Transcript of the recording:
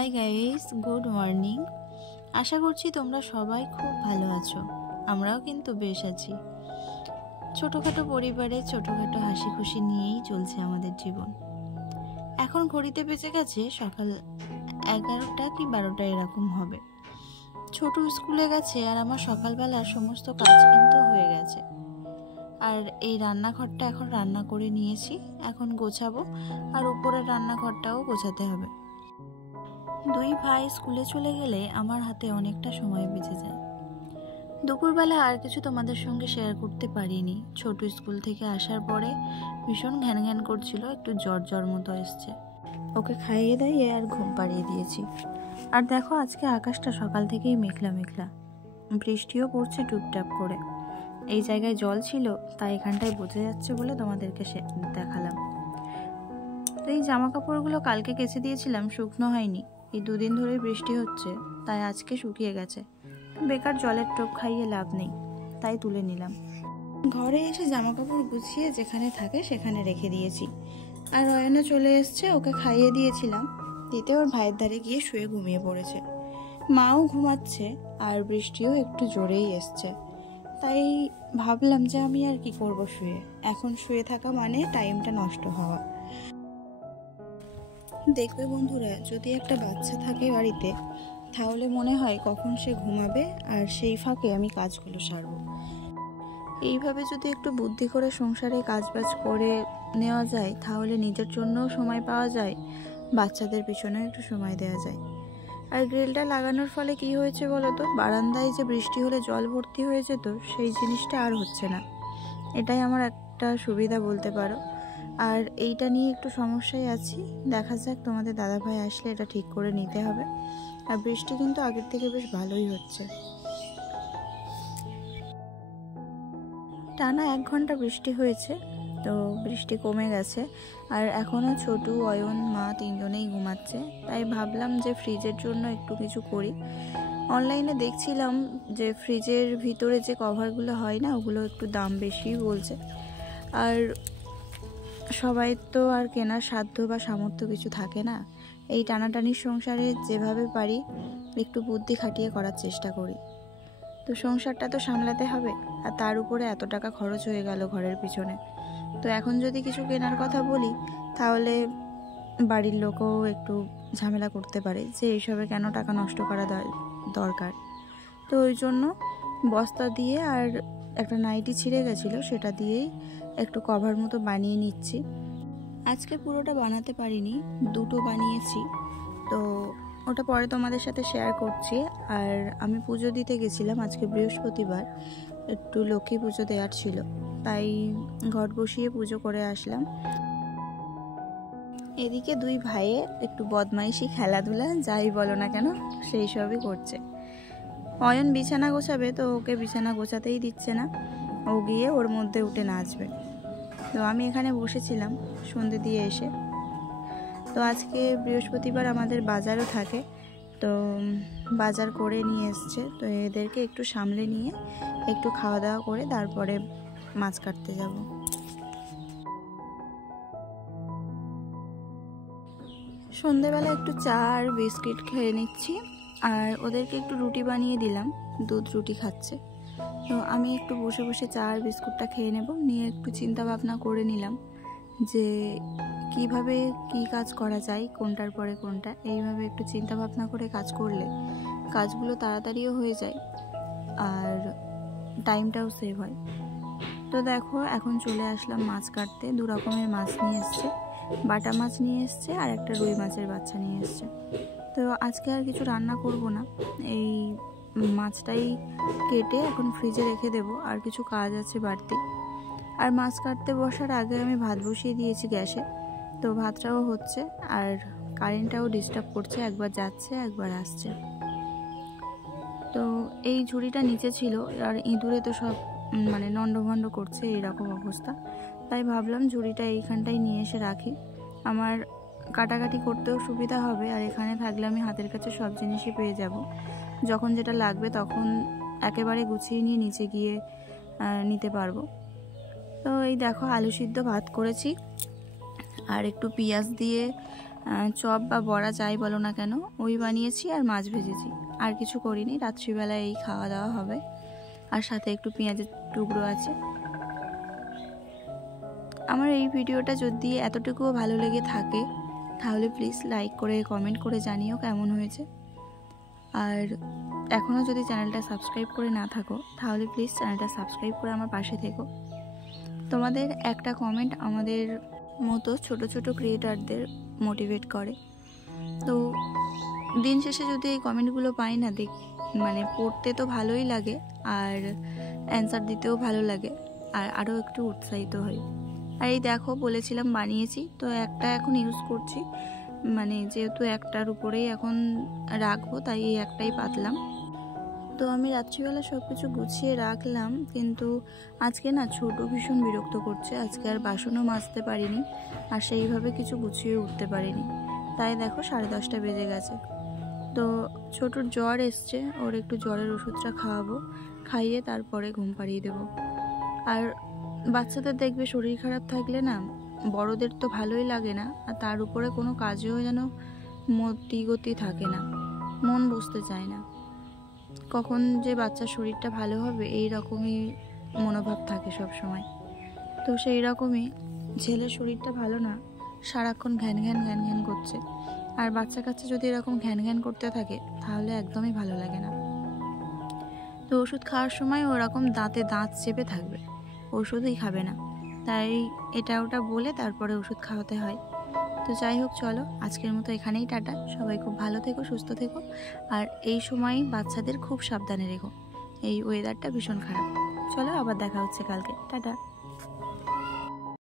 High guys, good morning. আশা করছি তোমরা সবাই খুব ভালো আছো। আমরাও কিন্তু বেশ আছি। ছোটোখাটো পরিবারে ছোটোখাটো হাসি খুশি নিয়েই চলছে আমাদের জীবন। এখন ঘড়িতে বেজে গেছে সকাল 11টা কি 12টা এরকম হবে। ছোট স্কুলে গেছে আর আমার সকালবেলার সমস্ত কাজ কিন্তু হয়ে গেছে। আর এই রান্নাঘরটা এখন রান্না করে নিয়েছি, এখন গোছাবো। আর উপরের রান্নাঘরটাও গোছাতে হবে। দুই ভাই স্কুলে চলে গেলে আমার হাতে অনেকটা সময় বেঁচে যায়। দুপুরবেলা আর কিছু তোমাদের সঙ্গে শেয়ার করতে পারিনি। ছোট স্কুল থেকে আসার পরে ভীষণ ঘ্যান ঘ্যান করছিল, একটু জ্বর জ্বর মতো এসছে। ওকে খাইয়ে দাইয়ে আর ঘুম পাড়িয়ে দিয়েছি। আর দেখো, আজকে আকাশটা সকাল থেকেই মেঘলা মেঘলা, বৃষ্টিও পড়ছে টুপটাপ করে। এই জায়গায় জল ছিল, তাই এখানটায় বোঝা যাচ্ছে বলে তোমাদেরকে দেখালাম। তো এই জামা কাপড়গুলো কালকে কেচে দিয়েছিলাম, শুকনো হয়নি। এই দুদিন ধরে বৃষ্টি হচ্ছে, তাই আজকে শুকিয়ে গেছে। বেকার জলের টোপ খাইয়ে লাভ নেই, তাই তুলে নিলাম। ঘরে এসে জামা কাপড় গুছিয়ে যেখানে থাকে সেখানে রেখে দিয়েছি। আর অয়না চলে এসছে, ওকে খাইয়ে দিয়েছিলাম, দিতে ওর ভাইয়ের ধারে গিয়ে শুয়ে ঘুমিয়ে পড়েছে। মাও ঘুমাচ্ছে, আর বৃষ্টিও একটু জোরেই এসছে। তাই ভাবলাম যে আমি আর কি করব শুয়ে। এখন শুয়ে থাকা মানে টাইমটা নষ্ট হওয়া। দেখবে বন্ধুরা, যদি একটা বাচ্চা থাকে বাড়িতে, তাহলে মনে হয় কখন সে ঘুমাবে আর সেই ফাঁকে আমি কাজগুলো সারবো। এইভাবে যদি একটু বুদ্ধি করে সংসারে কাজবাজ করে নেওয়া যায়, তাহলে নিজের জন্যও সময় পাওয়া যায়, বাচ্চাদের পিছনেও একটু সময় দেওয়া যায়। আর গ্রিলটা লাগানোর ফলে কি হয়েছে বলো তো, বারান্দায় যে বৃষ্টি হলে জল ভর্তি হয়ে যেত, সেই জিনিসটা আর হচ্ছে না। এটাই আমার একটা সুবিধা বলতে পারো। আর এইটা নিয়ে একটু সমস্যায় আছি, দেখা যাক, তোমাদের দাদাভাই আসলে এটা ঠিক করে নিতে হবে। আর বৃষ্টি কিন্তু আগের থেকে বেশ ভালোই হচ্ছে। টানা 1 ঘন্টা বৃষ্টি হয়েছে, তো বৃষ্টি কমে গেছে। আর এখনও ছোটু, অয়ন, মা তিনজনেই ঘুমাচ্ছে। তাই ভাবলাম যে ফ্রিজের জন্য একটু কিছু করি। অনলাইনে দেখছিলাম যে ফ্রিজের ভিতরে যে কভারগুলো হয় না, ওগুলো একটু দাম বেশি বলছে। আর সবাই তো আর কেনার সাধ্য বা সামর্থ্য কিছু থাকে না। এই টানাটানির সংসারে যেভাবে পারি একটু বুদ্ধি খাটিয়ে করার চেষ্টা করি। তো সংসারটা তো সামলাতে হবে, আর তার উপরে এত টাকা খরচ হয়ে গেল ঘরের পিছনে। তো এখন যদি কিছু কেনার কথা বলি, তাহলে বাড়ির লোকও একটু ঝামেলা করতে পারে যে এইসবে কেন টাকা নষ্ট করা দরকার। তো ওই জন্য বস্তা দিয়ে আর একটা নাইটি ছিঁড়ে গেছিলো, সেটা দিয়েই একটু কভার মতো বানিয়ে নিচ্ছি। আজকে পুরোটা বানাতে পারিনি, 2টো বানিয়েছি। তো ওটা পরে তোমাদের সাথে শেয়ার করছি। আর আমি পুজো দিতে গেছিলাম, আজকে বৃহস্পতিবার, একটু লক্ষ্মী পুজো দেওয়ার ছিল, তাই ঘট বসিয়ে পুজো করে আসলাম। এদিকে দুই ভাইয়ে একটু বদমাইশি, খেলাধুলা যাই বলো না কেন, সেই সবই করছে। অয়ন বিছানা গোছাবে, তো ওকে বিছানা গোছাতেই দিচ্ছে না, ও গিয়ে ওর মধ্যে উঠে নাচবে। তো আমি এখানে বসেছিলাম সন্ধে দিয়ে এসে। তো আজকে বৃহস্পতিবার আমাদের বাজারও থাকে, তো বাজার করে নিয়ে এসছে। তো এদেরকে একটু সামলে নিয়ে একটু খাওয়া দাওয়া করে তারপরে মাছ কাটতে যাব। সন্ধেবেলা একটু চা আর বিস্কিট খেয়ে নিচ্ছি, আর ওদেরকে একটু রুটি বানিয়ে দিলাম, দুধ রুটি খাচ্ছে। তো আমি একটু বসে বসে চা আর বিস্কুটটা খেয়ে নেব, নিয়ে একটু চিন্তা ভাবনা করে নিলাম যে কিভাবে কি কাজ করা যায়, কোনটার পরে কোনটা। এইভাবে একটু চিন্তা ভাবনা করে কাজ করলে কাজগুলো তাড়াতাড়িও হয়ে যায় আর টাইমটাও সেভ হয়। তো দেখো, এখন চলে আসলাম মাছ কাটতে। 2 রকমের মাছ নিয়ে এসছে, বাটা মাছ নিয়ে এসছে আর একটা রুই মাছের বাচ্চা নিয়ে এসছে। তো আজকে আর কিছু রান্না করব না, এই মাছটাই কেটে এখন ফ্রিজে রেখে দেব। আর কিছু কাজ আছে বাড়তি। আর মাছ কাটতে বসার আগে আমি ভাত বসিয়ে দিয়েছি গ্যাসে, তো ভাতটাও হচ্ছে। আর কারেন্টটাও ডিস্টার্ব করছে, একবার যাচ্ছে একবার আসছে। তো এই ঝুড়িটা নিচে ছিল, আর ইঁদুরে তো সব মানে নন্ডভন্ড করছে, এইরকম অবস্থা। তাই ভাবলাম ঝুড়িটা এইখানটাই নিয়ে এসে রাখি, আমার কাটাকাটি করতেও সুবিধা হবে। আর এখানে থাকলে আমি হাতের কাছে সব জিনিসই পেয়ে যাব, যখন যেটা লাগবে তখন একেবারে গুছিয়ে নিয়ে নিচে গিয়ে নিতে পারবো। তো এই দেখো, আলু সিদ্ধ ভাত করেছি, আর একটু পেঁয়াজ দিয়ে চপ বা বড়া যাই বলো না কেন, ওই বানিয়েছি আর মাছ ভেজেছি, আর কিছু করিনি। রাত্রিবেলায় এই খাওয়া দাওয়া হবে, আর সাথে একটু পেঁয়াজের টুকরো আছে। আমার এই ভিডিওটা যদি এতটুকুও ভালো লেগে থাকে তাহলে প্লিজ লাইক করে কমেন্ট করে জানিও কেমন হয়েছে। আর এখনও যদি চ্যানেলটা সাবস্ক্রাইব করে না থাকো তাহলে প্লিজ চ্যানেলটা সাবস্ক্রাইব করে আমার পাশে থেকো। তোমাদের একটা কমেন্ট আমাদের মতো ছোট ছোট ক্রিয়েটারদের মোটিভেট করে। তো দিন শেষে যদি এই কমেন্টগুলো পাই না, মানে পড়তে তো ভালোই লাগে, আর অ্যান্সার দিতেও ভালো লাগে, আর আরও একটু উৎসাহিত হই। আর এই দেখো, বলেছিলাম বানিয়েছি, তো একটা এখন ইউজ করছি, মানে যেহেতু একটার উপরেই এখন রাখবো তাই এই একটাই পাতলাম। তো আমি রাত্রিবেলা সব কিছু গুছিয়ে রাখলাম, কিন্তু আজকে না ছোটো ভীষণ বিরক্ত করছে। আজকে আর বাসনও মাজতে পারিনি, আর সেইভাবে কিছু গুছিয়ে উঠতে পারিনি। তাই দেখো 10:30 বেজে গেছে। তো ছোটোর জ্বর এসছে, ওর একটু জ্বরের ওষুধটা খাওয়াবো, খাইয়ে তারপরে ঘুম পাড়িয়ে দেবো। আর বাচ্চাদের দেখবে শরীর খারাপ থাকলে না, বড়দের তো ভালোই লাগে না, আর তার উপরে কোনো কাজেও যেন গতি থাকে না, মন বসতে চায় না। কখন যে বাচ্চার শরীরটা ভালো হবে এই রকমই মনোভাব থাকে সব সময়। তো সেই রকমই ছেলের শরীরটা ভালো না, সারাক্ষণ ঘ্যান ঘ্যান ঘ্যান ঘ্যান করছে। আর বাচ্চা কাচ্চা যদি এরকম ঘ্যান ঘ্যান করতে থাকে তাহলে একদমই ভালো লাগে না। তো ওষুধ খাওয়ার সময় ওরকম দাঁতে দাঁত চেপে থাকবে, ওষুধই খাবে না, তাই এটা ওটা বলে তারপরে ওষুধ খাওয়াতে হয়। তো যাই হোক, চলো আজকের মতো এখানেই টাটা। সবাই খুব ভালো থেকো, সুস্থ থেকো, আর এই সময় বাচ্চাদের খুব সাবধানে রেখো, এই ওয়েদারটা ভীষণ খারাপ। চলো আবার দেখা হচ্ছে কালকে, টাটা।